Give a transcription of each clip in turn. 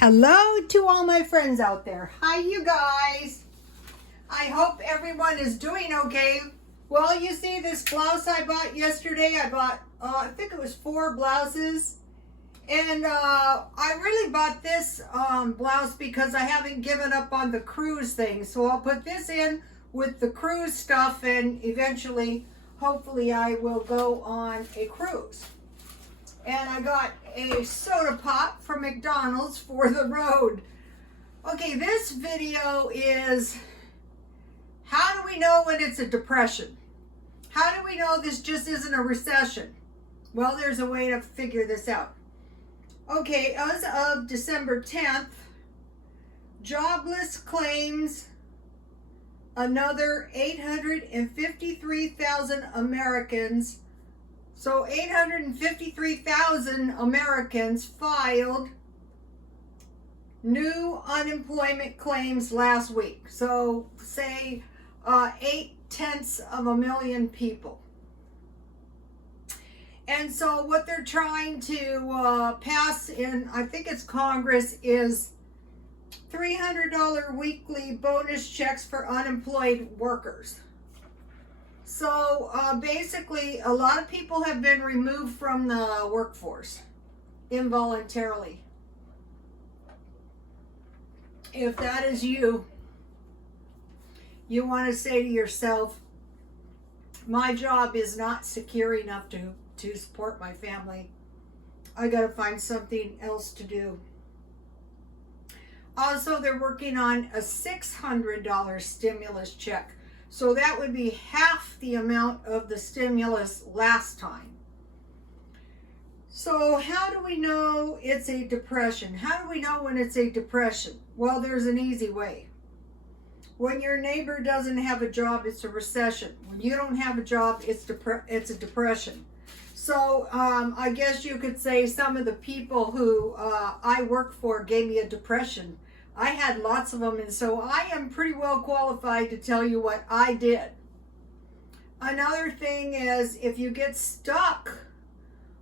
Hello to all my friends out there. Hi, you guys. I hope everyone is doing okay. Well, you see this blouse I bought yesterday. I bought, I think it was 4 blouses. And I really bought this blouse because I haven't given up on the cruise thing. So I'll put this in with the cruise stuff, and eventually, hopefully, I will go on a cruise. And I got a soda pop from McDonald's for the road. Okay, this video is, how do we know when it's a depression? How do we know this just isn't a recession? Well, there's a way to figure this out. Okay, as of December 10th, jobless claims another 853,000 Americans. So 853,000 Americans filed new unemployment claims last week. So say 0.8 people. And so what they're trying to pass in, I think it's Congress, is $300 weekly bonus checks for unemployed workers. So basically, a lot of people have been removed from the workforce involuntarily. If that is you, you want to say to yourself, my job is not secure enough to support my family. I got to find something else to do. Also, they're working on a $600 stimulus check. So that would be half the amount of the stimulus last time. So how do we know it's a depression? How do we know when it's a depression? Well, there's an easy way. When your neighbor doesn't have a job, it's a recession. When you don't have a job, it's a depression. So I guess you could say some of the people who I work for gave me a depression. I had lots of them, and so I am pretty well qualified to tell you what I did. Another thing is, if you get stuck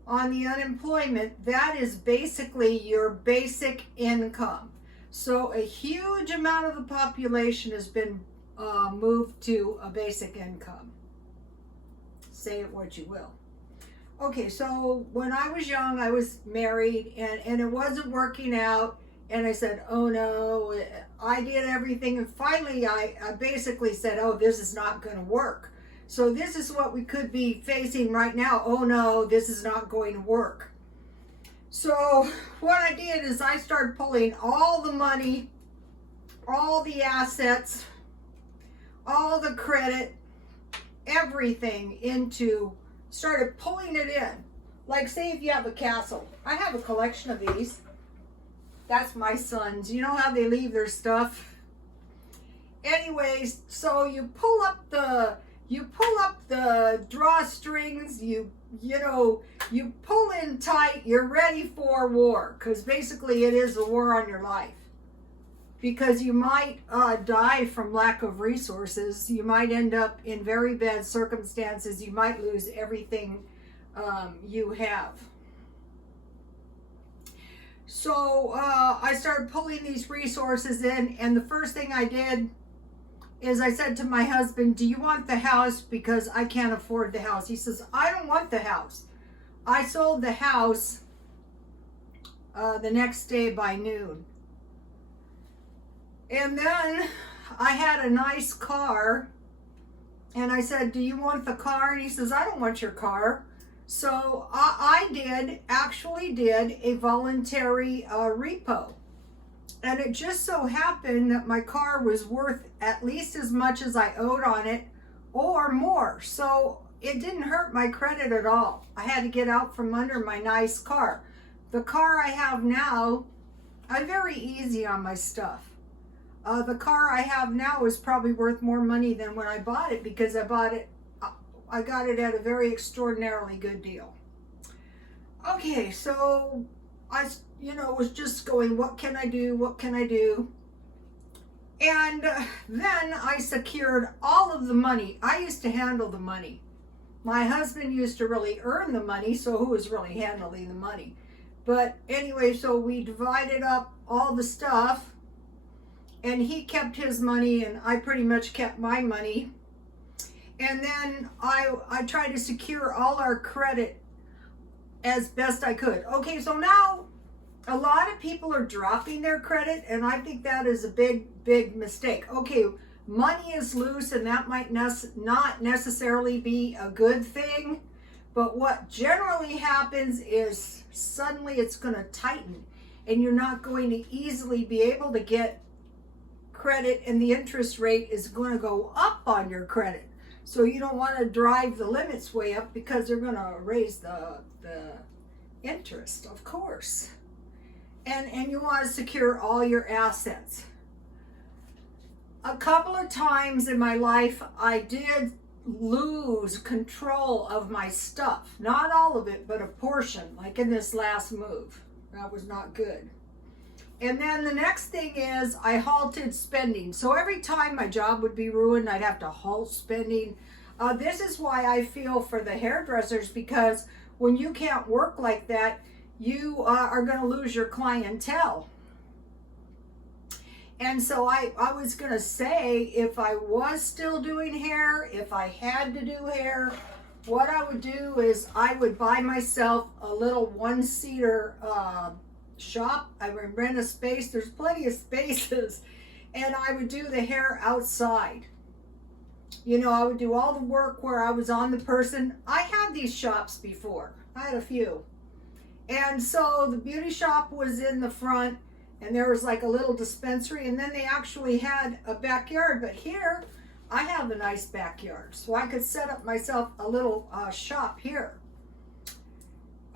on the unemployment, that is basically your basic income. So a huge amount of the population has been moved to a basic income. Say it what you will. Okay, so when I was young, I was married, and it wasn't working out. And I said, oh no, I did everything. And finally, I basically said, oh, this is not going to work. So this is what we could be facing right now. Oh no, this is not going to work. So what I did is I started pulling all the money, all the assets, all the credit, everything started pulling it in. Like say if you have a castle. I have a collection of these. That's my son's. You know how they leave their stuff? Anyways, so you pull up the drawstrings, you pull in tight, you're ready for war, because basically it is a war on your life. Because you might die from lack of resources, you might end up in very bad circumstances, you might lose everything you have. So I started pulling these resources in, and the first thing I did is I said to my husband, do you want the house? Because I can't afford the house. He says, I don't want the house. I sold the house the next day by noon. And then I had a nice car, and I said, do you want the car? And he says, I don't want your car. So I actually did a voluntary repo. And it just so happened that my car was worth at least as much as I owed on it or more. So it didn't hurt my credit at all. I had to get out from under my nice car. The car I have now, I'm very easy on my stuff. The car I have now is probably worth more money than when I bought it, because I got it at a very extraordinarily good deal. Okay, so I, was just going, what can I do? What can I do? And then I secured all of the money. I used to handle the money. My husband used to really earn the money, so who was really handling the money? But anyway, so we divided up all the stuff, and he kept his money and I pretty much kept my money. And then I tried to secure all our credit as best I could. Okay, so now a lot of people are dropping their credit, and I think that is a big mistake. Okay, money is loose, and that might not necessarily be a good thing, but what generally happens is suddenly it's going to tighten, and you're not going to easily be able to get credit, and the interest rate is going to go up on your credit. So you don't want to drive the limits way up, because they're going to raise the interest, of course. And you want to secure all your assets. A couple of times in my life, I did lose control of my stuff. Not all of it, but a portion, like in this last move. That was not good. And then the next thing is I halted spending. So every time my job would be ruined, I'd have to halt spending. This is why I feel for the hairdressers, because when you can't work like that, you are going to lose your clientele. And so I was going to say, if I was still doing hair, if I had to do hair, what I would do is I would buy myself a little one-seater shop. I would rent a space. There's plenty of spaces. And I would do the hair outside. You know, I would do all the work where I was on the person. I had these shops before. I had a few. And so the beauty shop was in the front, and there was like a little dispensary, and then they actually had a backyard. But here, I have a nice backyard, so I could set up myself a little shop here.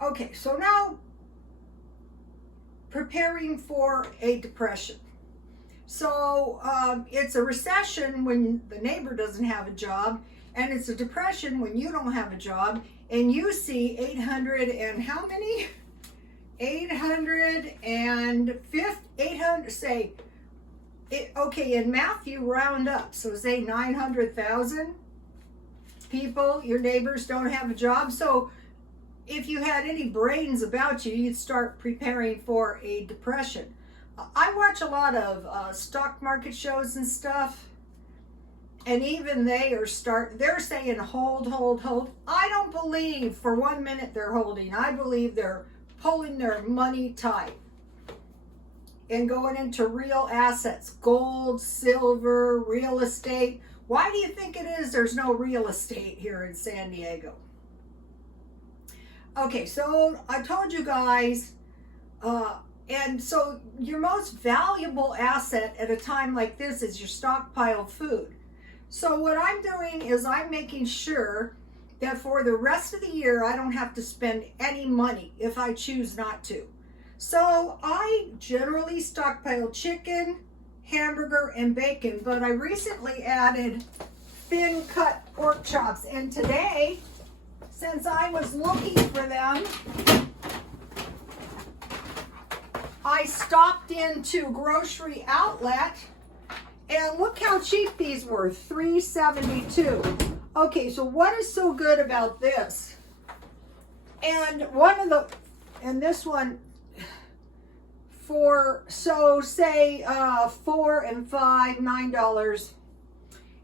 Okay, so now preparing for a depression. So it's a recession when the neighbor doesn't have a job, and it's a depression when you don't have a job, and you see 800 and how many? 800 say, okay, in Matthew, round up, so say 900,000 people, your neighbors don't have a job. So if you had any brains about you, you'd start preparing for a depression. I watch a lot of stock market shows and stuff, and even they're saying hold. I don't believe for 1 minute they're holding. I believe they're pulling their money tight and going into real assets, gold, silver, real estate. Why do you think it is there's no real estate here in San Diego? Okay, so I told you guys, and so your most valuable asset at a time like this is your stockpiled food. So what I'm doing is I'm making sure that for the rest of the year, I don't have to spend any money if I choose not to. So I generally stockpile chicken, hamburger, and bacon, but I recently added thin cut pork chops. And today, since I was looking for them, I stopped into Grocery Outlet, and look how cheap these were, $3.72. Okay, so what is so good about this? And this one, say 4 and 5, $9,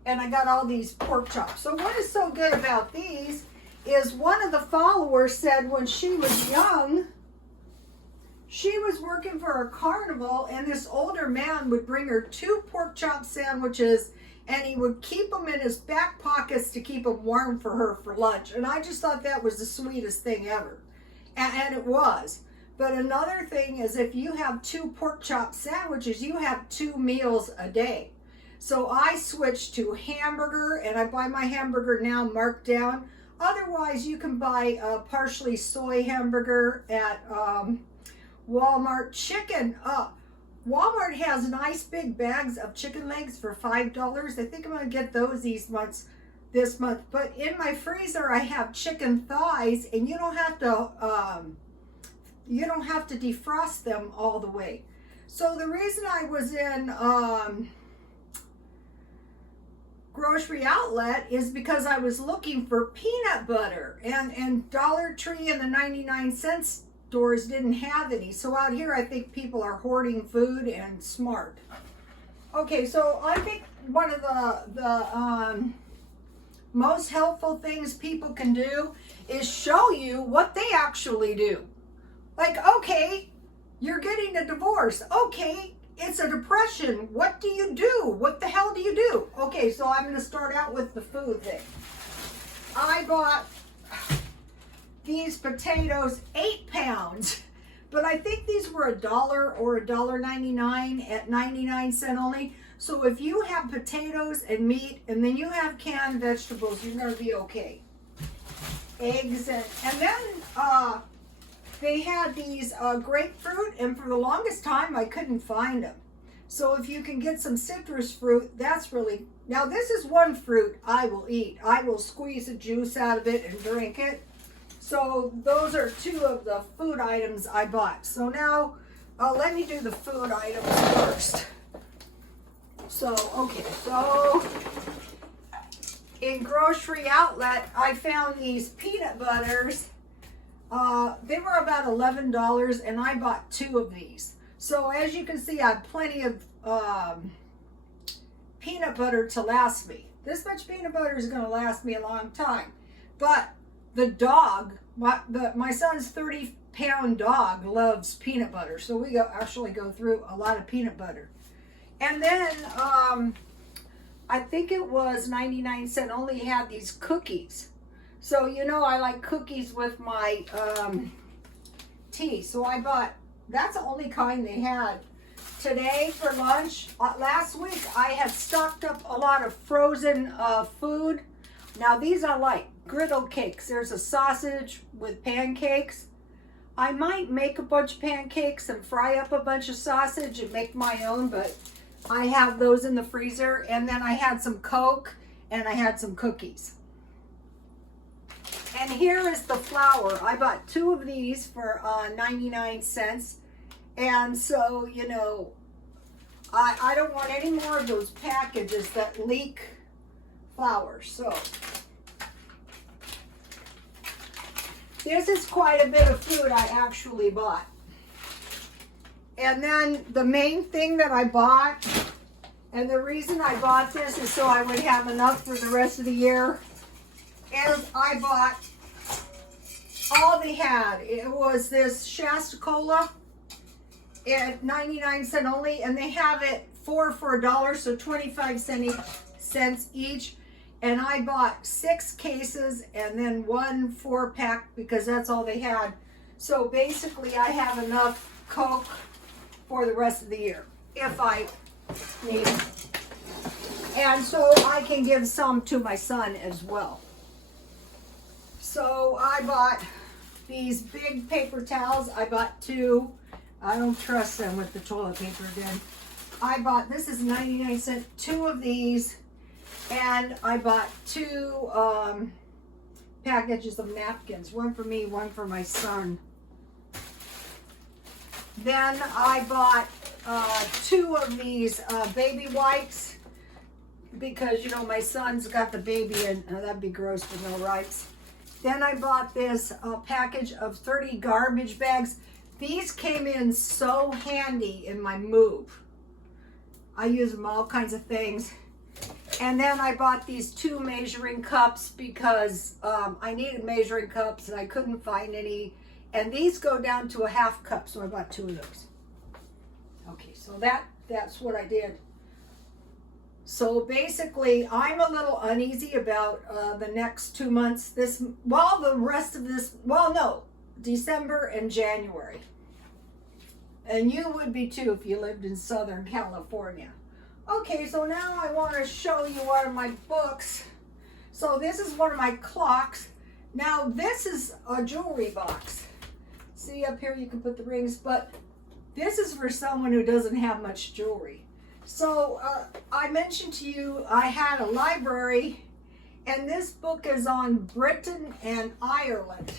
and I got all these pork chops. So what is so good about these is one of the followers said when she was young, she was working for a carnival, and this older man would bring her 2 pork chop sandwiches, and he would keep them in his back pockets to keep them warm for her for lunch. And I just thought that was the sweetest thing ever. And it was. But another thing is, if you have 2 pork chop sandwiches, you have 2 meals a day. So I switched to hamburger, and I buy my hamburger now marked down. Otherwise, you can buy a partially soy hamburger at Walmart. Chicken. Walmart has nice big bags of chicken legs for $5. I think I'm going to get those this month. But in my freezer, I have chicken thighs, and you don't have to defrost them all the way. So the reason I was in Grocery Outlet is because I was looking for peanut butter, and Dollar Tree and the 99-cent outdoors didn't have any. So out here, I think people are hoarding food and smart. Okay, so I think one of the most helpful things people can do is show you what they actually do. Like, okay, you're getting a divorce. Okay, it's a depression. What do you do? What the hell do you do? Okay, so I'm going to start out with the food thing. I bought these potatoes, 8 pounds, but I think these were $1 or $1.99 at 99 cents only. So if you have potatoes and meat, and then you have canned vegetables, you're going to be okay. Eggs, and then they had these grapefruit, and for the longest time I couldn't find them. So if you can get some citrus fruit, that's really, now this is one fruit I will eat. I will squeeze the juice out of it and drink it. So those are 2 of the food items I bought. So now let me do the food items first. So, okay, so in Grocery Outlet, I found these peanut butters. They were about $11, and I bought 2 of these. So as you can see, I have plenty of peanut butter to last me. This much peanut butter is going to last me a long time. But the dog, my son's 30-pound dog loves peanut butter. So we actually go through a lot of peanut butter. And then I think it was 99 cents only had these cookies. So, you know, I like cookies with my tea. So I bought, that's the only kind they had. Today for lunch, last week I had stocked up a lot of frozen food. Now these I like, griddle cakes. There's a sausage with pancakes. I might make a bunch of pancakes and fry up a bunch of sausage and make my own, but I have those in the freezer. And then I had some Coke and I had some cookies. And here is the flour. I bought 2 of these for 99 cents. And so, you know, I don't want any more of those packages that leak flour. So this is quite a bit of food I actually bought. And then the main thing that I bought, and the reason I bought this is so I would have enough for the rest of the year, is I bought all they had. It was this Shasta Cola at 99 cents only, and they have it 4 for $1, so 25 cents each. And I bought 6 cases and then 1 4-pack because that's all they had. So basically I have enough Coke for the rest of the year if I need it. And so I can give some to my son as well. So I bought these big paper towels. I bought 2. I don't trust them with the toilet paper again. I bought, this is 99 cents, 2 of these. And I bought 2 packages of napkins. 1 for me, 1 for my son. Then I bought 2 of these baby wipes because, you know, my son's got the baby and that'd be gross with no wipes. Then I bought this package of 30 garbage bags. These came in so handy in my move. I use them all kinds of things. And then I bought these 2 measuring cups because I needed measuring cups and I couldn't find any. And these go down to a 1/2 cup, so I bought 2 of those. Okay, so that's what I did. So basically, I'm a little uneasy about the next 2 months. The rest of this, well, no, December and January. And you would be too if you lived in Southern California. Okay, so now I want to show you one of my books. So this is one of my clocks. Now this is a jewelry box. See up here you can put the rings, but this is for someone who doesn't have much jewelry. So I mentioned to you I had a library, and this book is on Britain and Ireland.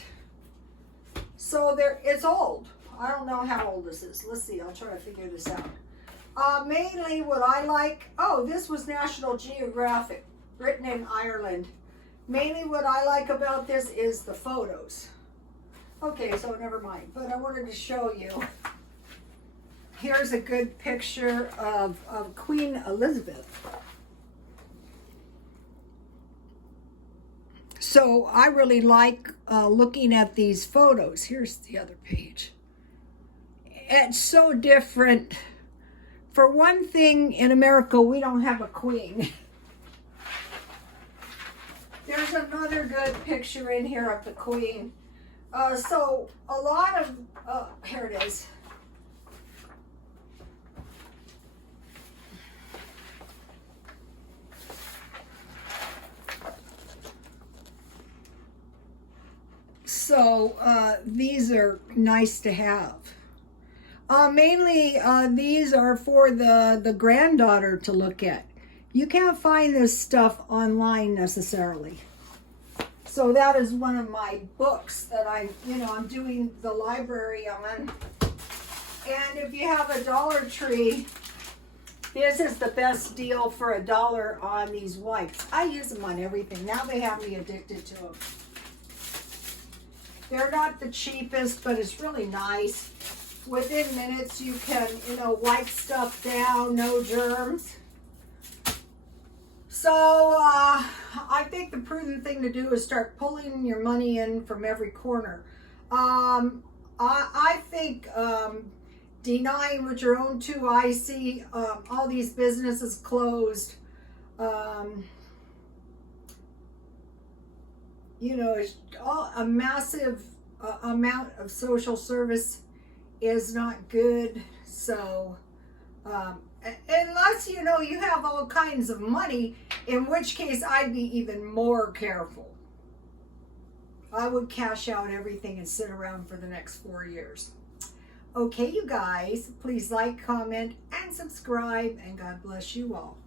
So it's old. I don't know how old this is. Let's see, I'll try to figure this out. Mainly what I like, this was National Geographic, Britain and Ireland. Mainly what I like about this is the photos. Okay, so never mind. But I wanted to show you. Here's a good picture of Queen Elizabeth. So I really like looking at these photos. Here's the other page. It's so different. For one thing, in America, we don't have a queen. There's another good picture in here of the queen. So a lot of, here it is. So these are nice to have. Mainly these are for the granddaughter to look at. You can't find this stuff online necessarily. So that is one of my books that I'm doing the library on. And if you have a Dollar Tree, this is the best deal for $1 on these wipes. I use them on everything. Now they have me addicted to them. They're not the cheapest, but it's really nice. Within minutes, you can, wipe stuff down, no germs. So, I think the prudent thing to do is start pulling your money in from every corner. I think denying what your own two eyes see, all these businesses closed. A massive amount of social service is not good. So, unless you have all kinds of money, in which case I'd be even more careful. I would cash out everything and sit around for the next 4 years. Okay, you guys, please like, comment, and subscribe, and God bless you all.